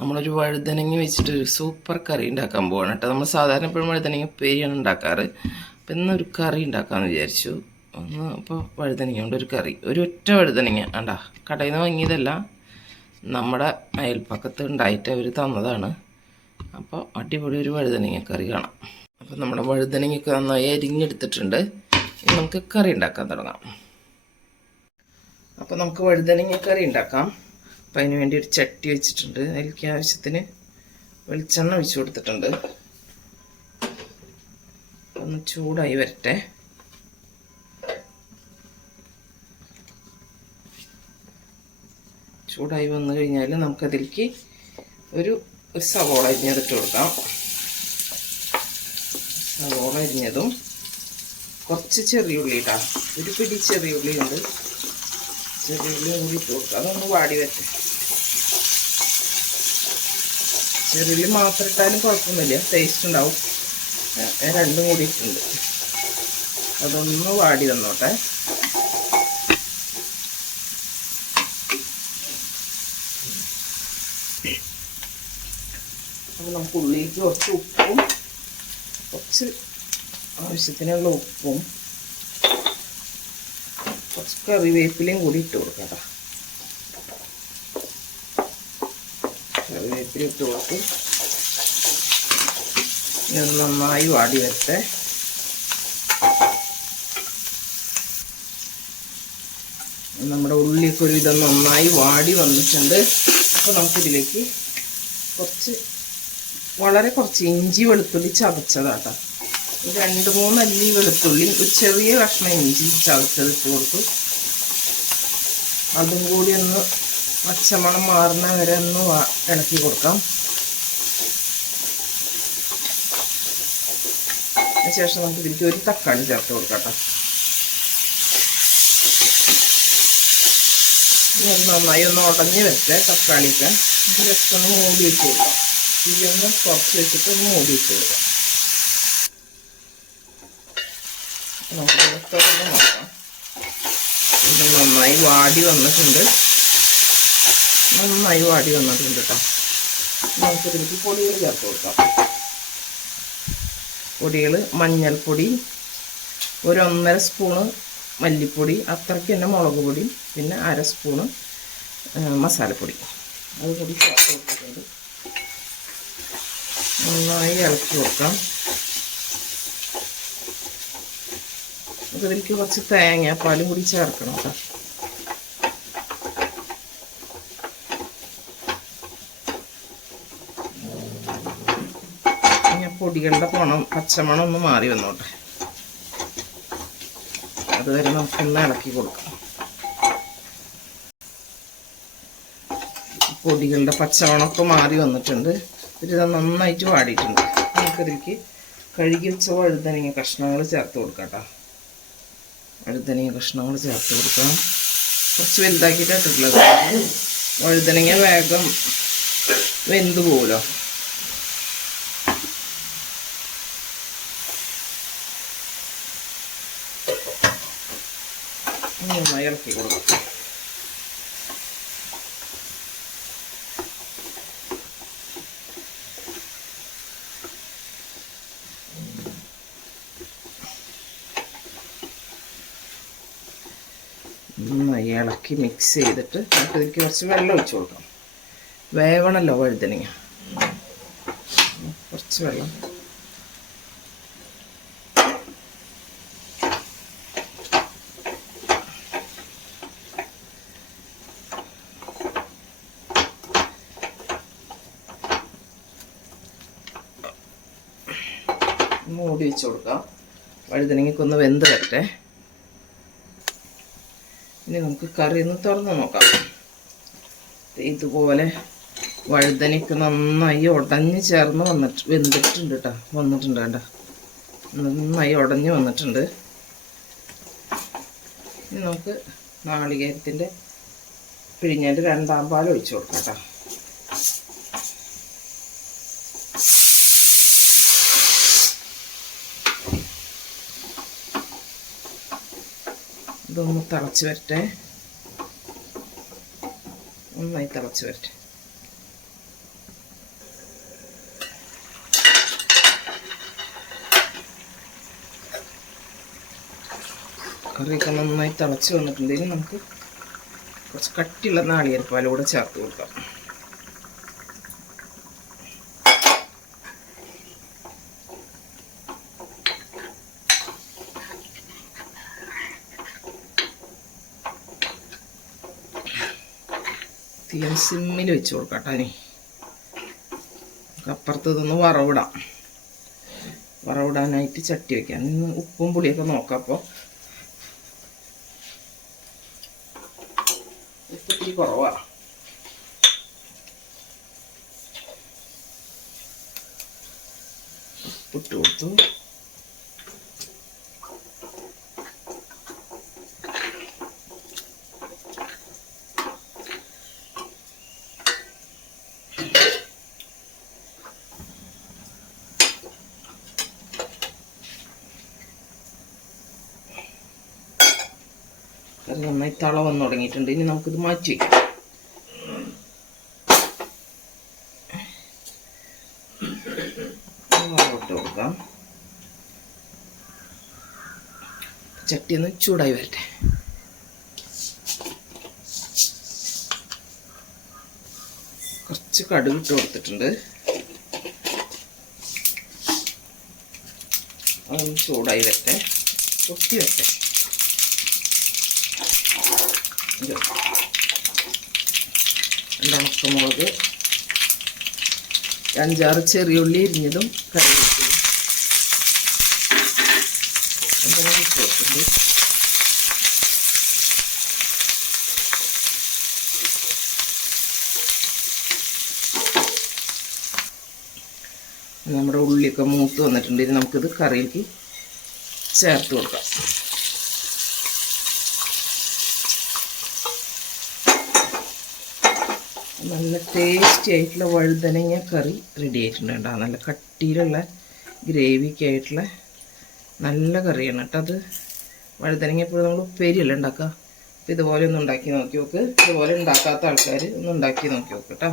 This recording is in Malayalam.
നമ്മളൊരു വഴുതനങ്ങ വെച്ചിട്ട് ഒരു സൂപ്പർ കറി ഉണ്ടാക്കാൻ പോവാണ് കേട്ടോ. നമ്മൾ സാധാരണ എപ്പോഴും വഴുതനങ്ങ പേരിയാണ് ഉണ്ടാക്കാറ്. അപ്പം ഇന്നൊരു കറി ഉണ്ടാക്കാമെന്ന് വിചാരിച്ചു. ഒന്ന് അപ്പോൾ വഴുതനങ്ങ കൊണ്ട് ഒരു കറി. ഒരു ഒറ്റ വഴുതനങ്ങ. ആണ്ടാ കടയിൽ നിന്ന് വാങ്ങിയതല്ല. നമ്മുടെ അയൽപ്പക്കത്ത് ഉണ്ടായിട്ട് അവർ തന്നതാണ്. അപ്പോൾ അടിപൊളി ഒരു വഴുതനങ്ങ കറി കാണാം. അപ്പോൾ നമ്മുടെ വഴുതനങ്ങയൊക്കെ നന്നായി അരിഞ്ഞെടുത്തിട്ടുണ്ട്. ഇനി നമുക്ക് കറി ഉണ്ടാക്കാൻ തുടങ്ങാം. അപ്പോൾ നമുക്ക് വഴുതനങ്ങ കറി ഉണ്ടാക്കാം. അപ്പം അതിന് വേണ്ടി ഒരു ചട്ടി വെച്ചിട്ടുണ്ട്. അതിലേക്ക് ആവശ്യത്തിന് വെളിച്ചെണ്ണ ഒഴിച്ചു കൊടുത്തിട്ടുണ്ട്. ഒന്ന് ചൂടായി വരട്ടെ. ചൂടായി വന്നു കഴിഞ്ഞാൽ നമുക്കതിലേക്ക് ഒരു ഒരു സവോള അരിഞ്ഞതിട്ട് കൊടുക്കാം. സവോള അരിഞ്ഞതും കുറച്ച് ചെറിയ ഉള്ളി ഇടാം ഒരു പിടി ചെറിയ ഉള്ളി ഉണ്ട് ചെറിയ ഉള്ളി കൂടി ഇട്ട് കൊടുക്കാം. അതൊന്ന് വാടി വരട്ടെ. ചെറിയ ഉള്ളി മാത്രം ഇട്ടാലും കുഴപ്പമൊന്നുമില്ല. ടേസ്റ്റ് ഉണ്ടാവും. രണ്ടും കൂടി ഇട്ടുണ്ട് അതൊന്ന് വാടി വന്നോട്ടെ. അപ്പോൾ നമുക്ക് ഉള്ളിലേക്ക് കുറച്ച് ഉപ്പും കുറച്ച് ആവശ്യത്തിനുള്ള ഉപ്പും കുറച്ച് കറിവേപ്പിലയും കൂടി ഇട്ട് കൊടുക്കാം കേട്ടോ കറിവേപ്പില ഇട്ട് കൊടുക്കും ഇത് നന്നായി വാടി വരട്ടെ. നമ്മുടെ ഉള്ളിയൊക്കെ ഒരു വിധം നന്നായി വാടി വന്നിട്ടുണ്ട്. അപ്പോൾ നമുക്കിതിലേക്ക് കുറച്ച് വളരെ കുറച്ച് ഇഞ്ചി വെളുത്തുള്ളി ചതച്ചതാട്ടോ. രണ്ട് മൂന്ന് അല്ലി വെളുത്തുള്ളി ഒരു ചെറിയ കഷ്ണം ഇഞ്ചി ചതച്ചത് ഇട്ട് കൊടുത്തു അതും കൂടി ഒന്ന് പച്ചമണം മാറുന്ന വരെ ഒന്ന് ഇളക്കി കൊടുക്കാം. അതിനുശേഷം നമുക്ക് ഇതിലേക്ക് ഒരു തക്കാളി ചേർത്ത് കൊടുക്കാം നന്നായി ഒന്ന് ഉടഞ്ഞ് വെച്ച് തക്കാളിക്ക് ജസ്റ്റ് ഒന്ന് മൂടി വെച്ച് കൊടുക്കാം. ഇതൊന്ന് കുറച്ച് വെച്ചിട്ട് ഒന്ന് മൂടി വെച്ച് കൊടുക്കാം. നമുക്ക് നോക്കാം. ഇത് നന്നായി വാടി വന്നിട്ടുണ്ട്. നന്നായി വാടി വന്നിട്ടുണ്ട് കേട്ടോ നമുക്ക് ഇതിലേക്ക് പൊടികൾ ചേർത്ത് കൊടുക്കാം. പൊടികൾ മഞ്ഞൾപ്പൊടി ഒരു ഒന്നര സ്പൂണ് മല്ലിപ്പൊടി അത്രയ്ക്ക് തന്നെ മുളക് പൊടി പിന്നെ അര സ്പൂണ് മസാലപ്പൊടി. അത് കൂടി ചേർത്ത് കൊടുത്തിട്ടുണ്ട്. നന്നായി ഇളക്കി കൊടുക്കാം. നമുക്ക് ഇതിലേക്ക് കുറച്ച് തേങ്ങാപ്പാലും കൂടി ചേർക്കണം കേട്ടോ ഇനി പൊടികളുടെ പണം പച്ചമണം ഒന്ന് മാറി വന്നോട്ടെ. അതുവരെ നമുക്കൊന്ന് ഇളക്കി കൊടുക്കാം. പൊടികളുടെ പച്ചമണമൊക്കെ മാറി വന്നിട്ടുണ്ട്. ഇത് നന്നായിട്ട് വാടിയിട്ടുണ്ട്. നമുക്കിതിലേക്ക് കഴുകി വെച്ച വഴുതനങ്ങ കഷ്ണങ്ങൾ ചേർത്ത് കൊടുക്കാം കേട്ടോ. വഴുതനങ്ങ കഷ്ണങ്ങൾ ചേർത്ത് കൊടുക്കാം. കുറച്ച് വലുതാക്കിയിട്ടായിട്ടുള്ളത് വഴുതനങ്ങ വേഗം വെന്ത് പോകുമല്ലോ നന്നായി ഇളക്കി കൊടുക്കാം. നന്നായി ഇളക്കി മിക്സ് ചെയ്തിട്ട് നമുക്ക് ഇതിലേക്ക് കുറച്ച് വെള്ളം ഒഴിച്ച് കൊടുക്കണം വേവണല്ലോ വഴുതനങ്ങ. കുറച്ച് വെള്ളം മൂടി വെച്ച് കൊടുക്കാം വഴുതനങ്ങയ്ക്കൊന്ന് വെന്ത് വരട്ടെ ഇനി നമുക്ക് കറി ഒന്ന് തുറന്ന് നോക്കാം. ഇതുപോലെ വഴുതനയ്ക്ക് നന്നായി ഉടഞ്ഞ് ചേർന്ന് വന്നിട്ട് വെന്തിട്ടുണ്ട് കേട്ടോ. വന്നിട്ടുണ്ട് കേട്ടോ നന്നായി ഉടഞ്ഞ് വന്നിട്ടുണ്ട്. ഇനി നമുക്ക് നാളികേരത്തിന്റെ പിഴിഞ്ഞതിന്റെ രണ്ടാം പാൽ ഒഴിച്ചു കൊടുക്കാം കേട്ടോ. ഇതൊന്ന് തിളച്ച് വരട്ടെ. നന്നായി തിളച്ച് വരട്ടെ. കറിയൊക്കെ നന്നായി തിളച്ച് വന്നിട്ടുണ്ടെങ്കിൽ നമുക്ക് കുറച്ച് കട്ടിയുള്ള നാളികേരപ്പാലും ചേർത്ത് കൊടുക്കാം. തീയൻ സിമ്മിൽ വെച്ച് കൊടുക്കാം കേട്ടോ ഇനി. അപ്പുറത്ത് ഇതൊന്ന് വറവിടാം. വറവിടാനായിട്ട് ചട്ടി വെക്കാം. ഇന്ന് ഉപ്പും പുളിയൊക്കെ നോക്കാം അപ്പോൾ ഉപ്പ് ഇത്തിരി കുറവാണ് ഉപ്പിട്ട് കൊടുത്തു. കറി നന്നായി തള വന്ന് തുടങ്ങിയിട്ടുണ്ട്. ഇനി നമുക്കിത് മാറ്റി വയ്ക്കാം ചട്ടി ഒന്ന് ചൂടായി വരട്ടെ. കുറച്ച് കടുക് ഇട്ട് കൊടുത്തിട്ടുണ്ട്. ചൂടായി വരട്ടെ. പൊട്ടി വരട്ടെ. ഇത്. രണ്ടുണക്കമുളക് അഞ്ചാറ് ചെറിയുള്ളി ഇരിഞ്ഞതും കറിവേപ്പിലും. നമ്മുടെ ഉള്ളിയൊക്കെ മൂത്ത് വന്നിട്ടുണ്ട്. ഇനി നമുക്കിത് കറിയിലേക്ക് ചേർത്ത് കൊടുക്കാം. നല്ല ടേസ്റ്റി ആയിട്ടുള്ള വഴുതനങ്ങ കറി റെഡി ആയിട്ടുണ്ട്. നല്ല കട്ടിയിലുള്ള ഗ്രേവിക്ക് ആയിട്ടുള്ള നല്ല കറിയാണ് കേട്ടോ അത്. വഴുതനങ്ങ എപ്പോഴും നമ്മൾ ഉപ്പേരിയല്ല ഉണ്ടാക്കുക? അപ്പോൾ ഇതുപോലെ ഒന്ന് ഉണ്ടാക്കി നോക്കി നോക്ക്. ഇതുപോലെ ഉണ്ടാക്കാത്ത ആൾക്കാർ ഒന്ന് ഉണ്ടാക്കി നോക്കി നോക്ക് കേട്ടോ.